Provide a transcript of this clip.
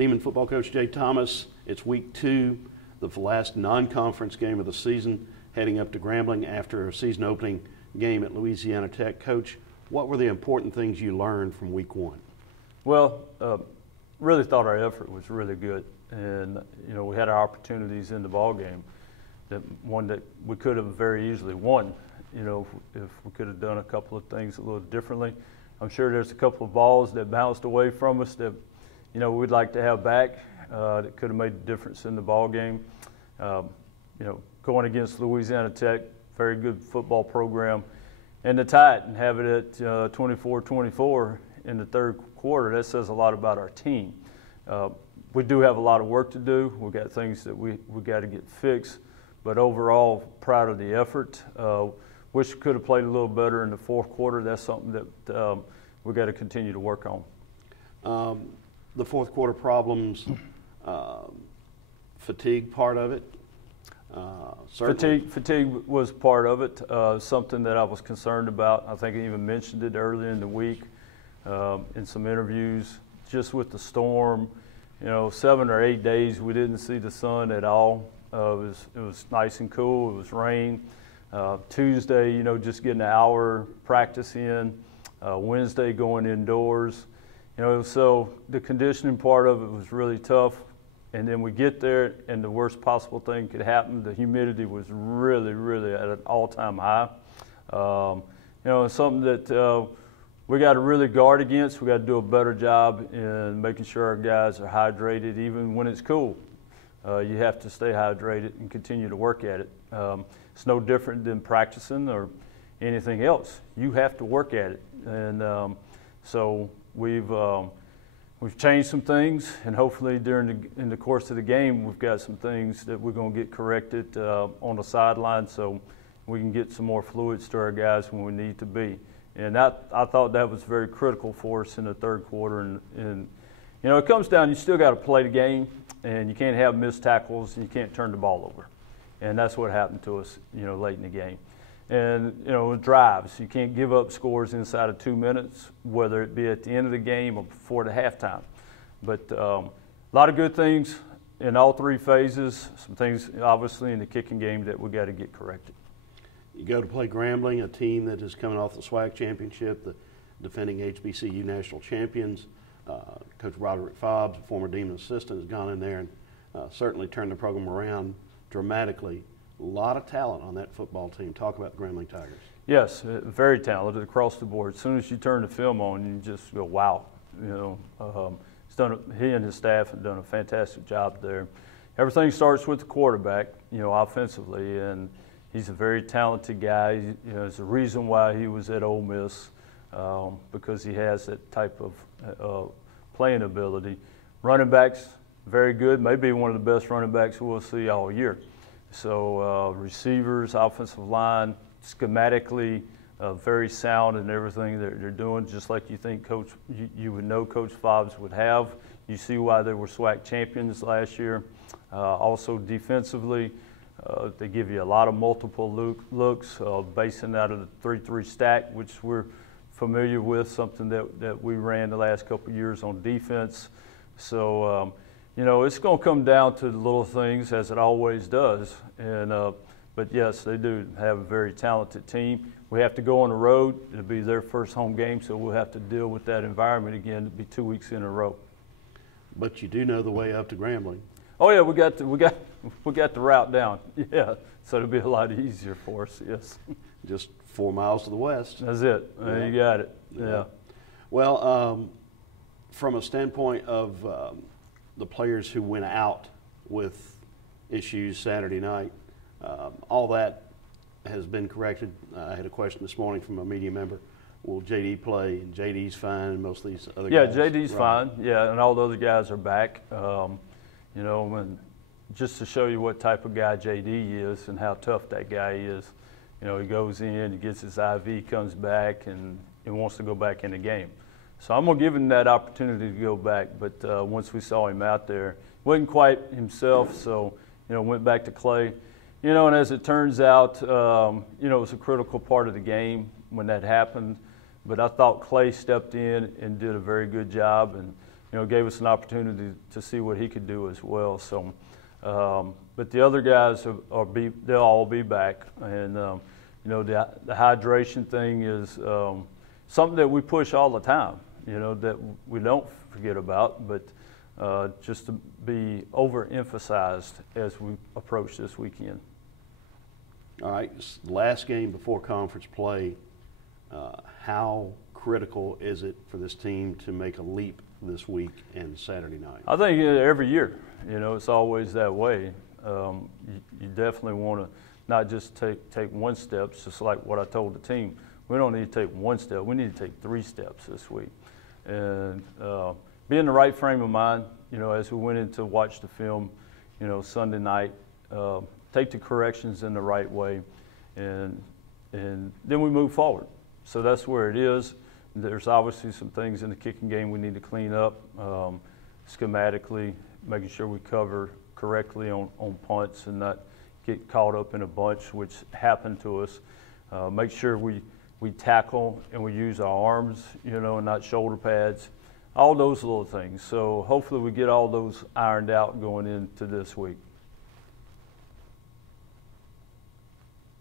Demon football coach Jay Thomas. It's week 2, the last non-conference game of the season, heading up to Grambling after a season opening game at Louisiana Tech. Coach, what were the important things you learned from week 1? Well, really thought our effort was really good, and we had our opportunities in the ball game. That we could have very easily won. If we could have done a couple of things a little differently. I'm sure there's a couple of balls that bounced away from us that we'd like to have back that could have made a difference in the ball game. Going against Louisiana Tech, very good football program, and to tie it and have it at 24-24 in the third quarter, that says a lot about our team. We do have a lot of work to do. We've got things that we got to get fixed, but overall, proud of the effort. Wish we could have played a little better in the fourth quarter. That's something that we got to continue to work on. The fourth quarter problems, fatigue part of it. Fatigue was part of it. Something that I was concerned about. I think I even mentioned it earlier in the week in some interviews. Just with the storm, 7 or 8 days we didn't see the sun at all. It was nice and cool. It was rain. Tuesday, just getting an hour practice in. Wednesday going indoors. So the conditioning part of it was really tough. And then we get there, and the worst possible thing could happen. The humidity was really, really at an all-time high. It's something that we got to really guard against. We got to do a better job in making sure our guys are hydrated, even when it's cool. You have to stay hydrated and continue to work at it. It's no different than practicing or anything else. You have to work at it, and so we've changed some things, and hopefully in the course of the game, we've got some things that we're going to get corrected on the sideline, so we can get some more fluids to our guys when we need to be. And I thought that was very critical for us in the third quarter. And it comes down, you still got to play the game, and you can't have missed tackles, and you can't turn the ball over. And that's what happened to us, late in the game. And, drives. You can't give up scores inside of 2 minutes, whether it be at the end of the game or before the halftime. But a lot of good things in all 3 phases, some things obviously in the kicking game that we got to get corrected. You go to play Grambling, a team that is coming off the SWAC championship, the defending HBCU national champions. Coach Roderick Fobbs, a former Demon assistant, has gone in there and certainly turned the program around dramatically. A lot of talent on that football team. Talk about the Grambling Tigers. Yes, very talented across the board. As soon as you turn the film on, you just go, wow. He and his staff have done a fantastic job there. Everything starts with the quarterback, offensively, and he's a very talented guy. There's a reason why he was at Ole Miss, because he has that type of playing ability. Running backs, very good. Maybe one of the best running backs we'll see all year. So receivers, offensive line, schematically very sound in everything they're doing, just like you think you would know Coach Fobbs would have. You see why they were SWAC champions last year. Also defensively, they give you a lot of multiple looks, basing out of the 3-3 stack, which we're familiar with, something that we ran the last couple of years on defense. So, it's going to come down to the little things, as it always does. But yes, they do have a very talented team. We have to go on the road. It'll be their first home game, so we'll have to deal with that environment again. It'll be 2 weeks in a row. But you do know the way up to Grambling. Oh yeah, we got the route down. Yeah, so it'll be a lot easier for us. Yes. Just 4 miles to the west. That's it. Yeah. You got it. Yeah. Well, from a standpoint of the players who went out with issues Saturday night, all that has been corrected. I had a question this morning from a media member. Will JD play? And JD's fine, and most of these other guys. Yeah, JD's fine. Yeah, and all the other guys are back. And just to show you what type of guy JD is and how tough that guy is. He goes in, he gets his IV, comes back, and he wants to go back in the game. So I'm going to give him that opportunity to go back. But once we saw him out there, wasn't quite himself, so, went back to Clay. And as it turns out, it was a critical part of the game when that happened. But I thought Clay stepped in and did a very good job. And gave us an opportunity to see what he could do as well. So, but the other guys they'll all be back, and the hydration thing is something that we push all the time. That we don't forget about, but just to be overemphasized as we approach this weekend. All right, last game before conference play. How critical is it for this team to make a leap this week and Saturday night? I think every year, it's always that way. You definitely want to not just take one step, just like what I told the team. We don't need to take one step. We need to take 3 steps this week. And be in the right frame of mind, as we went in to watch the film, Sunday night, take the corrections in the right way, and then we move forward. So that's where it is. There's obviously some things in the kicking game we need to clean up, schematically, making sure we cover correctly on punts and not get caught up in a bunch, which happened to us. Make sure we tackle and we use our arms, and not shoulder pads, all those little things. So hopefully we get all those ironed out going into this week.